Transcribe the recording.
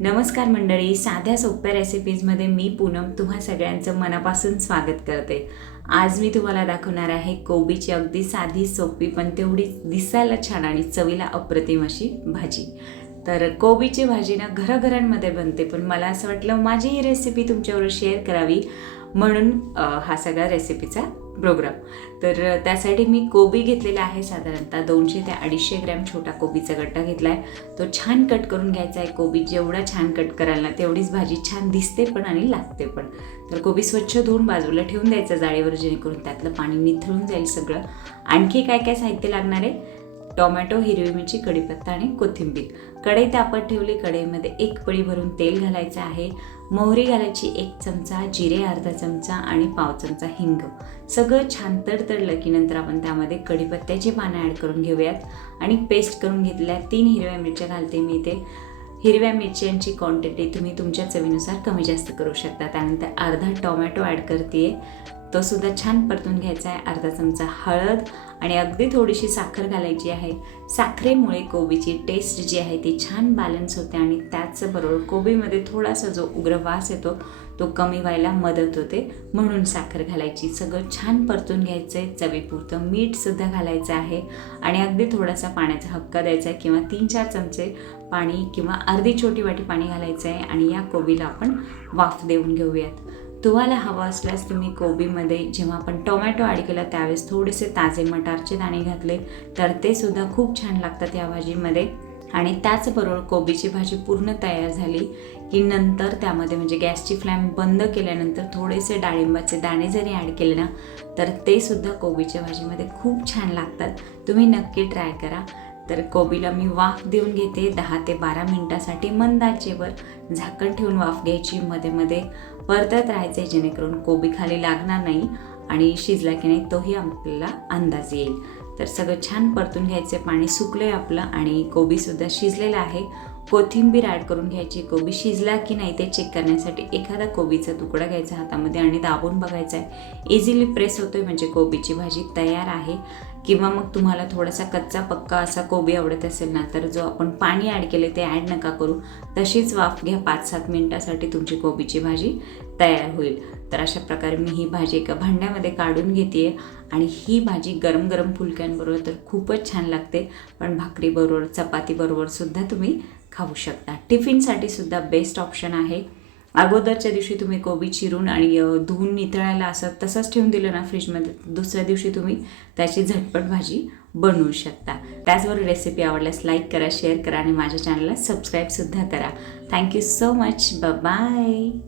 नमस्कार मंडळी, साध्या सोप्या रेसिपीजमध्ये मी पूनम तुम्हा सगळ्यांचं मनापासून स्वागत करते। आज मी तुम्हाला दाखवणार आहे कोबीची अगदी साधी सोपी पण तेवढी दिसायला छान आणि चवीला अप्रतिम अशी भाजी। तर कोबीची भाजी ना घराघरांमध्ये बनते, पण मला असं वाटलं माझी ही रेसिपी तुमच्याबरोबर शेअर करावी म्हणून हा सगळा रेसिपीचा प्रोग्राम। तर त्यासाठी मी कोबी घेतलेला आहे, साधारणतः 200 ते 250 ग्रॅम छोटा कोबीचा गड्डा घेतला आहे। तो छान कट करून घ्यायचा आहे। कोबी जेवढा छान कट कराल ना तेवढीच भाजी छान दिसते पण आणि लागते पण। तर कोबी स्वच्छ धुवून बाजूला ठेवून द्यायचं जाळीवर, जेणेकरून त्यातलं पाणी निथळून जाईल सगळं। आणखी काय काय साहित्य लागणार आहे? टोमॅटो, हिरवी मिरची, कढीपत्ता आणि कोथिंबीर। कढई तापत ठेवली, कढईमध्ये 1 पळी भरून तेल घालायचं आहे। मोहरी घालायची 1 चमचा, जिरे अर्धा चमचा आणि पाव चमचा हिंग। सगळं छान तडतडलं की नंतर आपण त्यामध्ये कढीपत्त्याची पानं ॲड करून घेऊयात आणि पेस्ट करून घेतल्या 3 हिरव्या मिरच्या घालते मी इथे। हिरव्या मिरच्यांची क्वांटिटी तुम्ही तुमच्या चवीनुसार कमी जास्त करू शकता। त्यानंतर अर्धा टोमॅटो ॲड करते, तो सुद्धा छान परतून घ्यायचा आहे। अर्धा चमचा हळद आणि अगदी थोडीशी साखर घालायची आहे। साखरेमुळे कोबीची टेस्ट जी आहे ती छान बॅलन्स होते आणि त्याचबरोबर कोबीमध्ये थोडासा जो उग्र वास येतो तो कमी व्हायला मदत होते, म्हणून साखर घालायची। सगळं छान परतून घ्यायचं आहे। चवीपुरतं मीठसुद्धा घालायचं आहे आणि अगदी थोडासा पाण्याचा हक्का द्यायचा आहे, किंवा 3-4 चमचे पाणी किंवा अर्धी छोटी वाटी पाणी घालायचं आहे आणि या कोबीला आपण वाफ देऊन घेऊयात। तुम्हाला हवं असल्यास तुम्ही कोबीमध्ये जेव्हा आपण टोमॅटो ॲड केला त्यावेळेस थोडेसे ताजे मटारचे दाणे घातले तर ते सुद्धा खूप छान लागतात या भाजीमध्ये। आणि त्याचबरोबर कोबीची भाजी पूर्ण तयार झाली की नंतर त्यामध्ये म्हणजे गॅसची फ्लेम बंद केल्यानंतर थोडेसे डाळिंबाचे दाणे जरी ॲड केले ना तर ते सुद्धा कोबीच्या भाजीमध्ये खूप छान लागतात। तुम्ही नक्की ट्राय करा। तर कोबीला मी वाफ देऊन घेते 10 ते 12 मिनिटासाठी मंद आचेवर झाकण ठेवून वाफ घ्यायची। मध्ये मध्ये परतत राहायचे, जेणेकरून कोबी खाली लागणार नाही आणि शिजला की नाही तोही आपल्याला अंदाज येईल। तर सगळं छान परतून घ्यायचं, पाणी सुकलंय आपलं आणि कोबीसुद्धा शिजलेला आहे। कोथिंबीर ॲड करून घ्यायची। कोबी शिजला की नाही ते चेक करण्यासाठी एखादा कोबीचा तुकडा घ्यायचा हातामध्ये आणि दाबून बघायचा आहे। इझिली प्रेस होतोय म्हणजे कोबीची भाजी तयार आहे। किंवा मग तुम्हाला थोडासा कच्चा पक्का असा कोबी आवडत असेल ना तर जो आपण पाणी ॲड केले ते ॲड नका करू, तशीच वाफ घ्या 5-7 मिनिटासाठी, तुमची कोबीची भाजी तयार होईल। तर अशा प्रकारे मी ही भाजी एका भांड्यामध्ये काढून घेते आणि ही भाजी गरम गरम फुलक्यांबरोबर तर खूपच छान लागते, पण भाकरीबरोबर चपातीबरोबर सुद्धा तुम्ही खाऊ शकता। टिफिनसाठी सुद्धा बेस्ट ऑप्शन आहे। अगोदरच्या दिवशी तुम्ही कोबी चिरून आणि धुवून नितळायला असं तसंच ठेवून दिलं ना फ्रीजमध्ये, दुसऱ्या दिवशी तुम्ही त्याची झटपट भाजी बनवू शकता। त्याचबरोबर रेसिपी आवडल्यास लाईक करा, शेअर करा आणि माझ्या चॅनलला सबस्क्राईबसुद्धा करा। Thank you so much, bye bye.